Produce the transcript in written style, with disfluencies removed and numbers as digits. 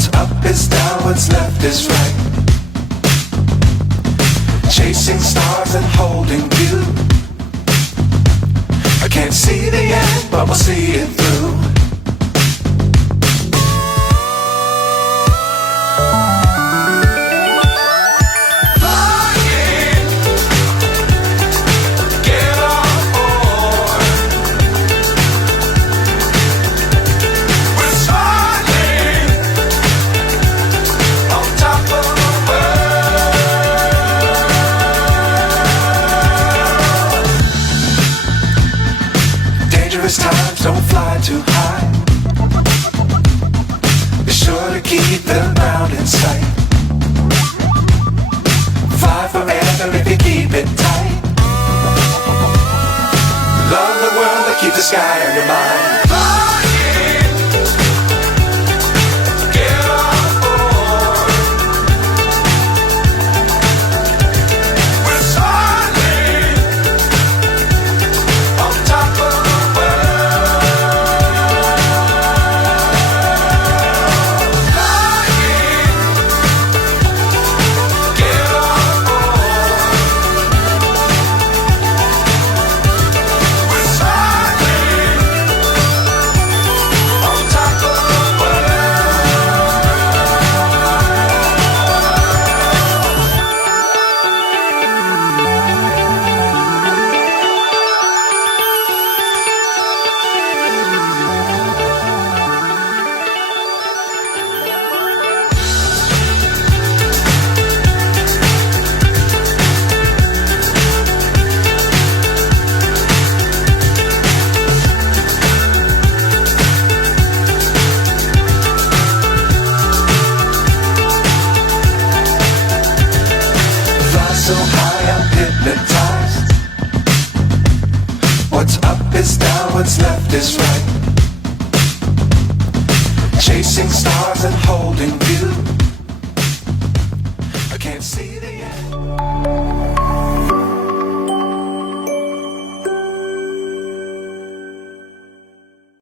What's up is down, what's left is right. Chasing stars and holding you. I can't see the end, but we'll see it through. Times don't fly too high. Be sure to keep the ground in sight. Fly forever if you keep it tight. Love the world but keep the sky on your mind. So high I'm hypnotized. What's up is down, what's left is right. Chasing stars and holding you. I can't see the end.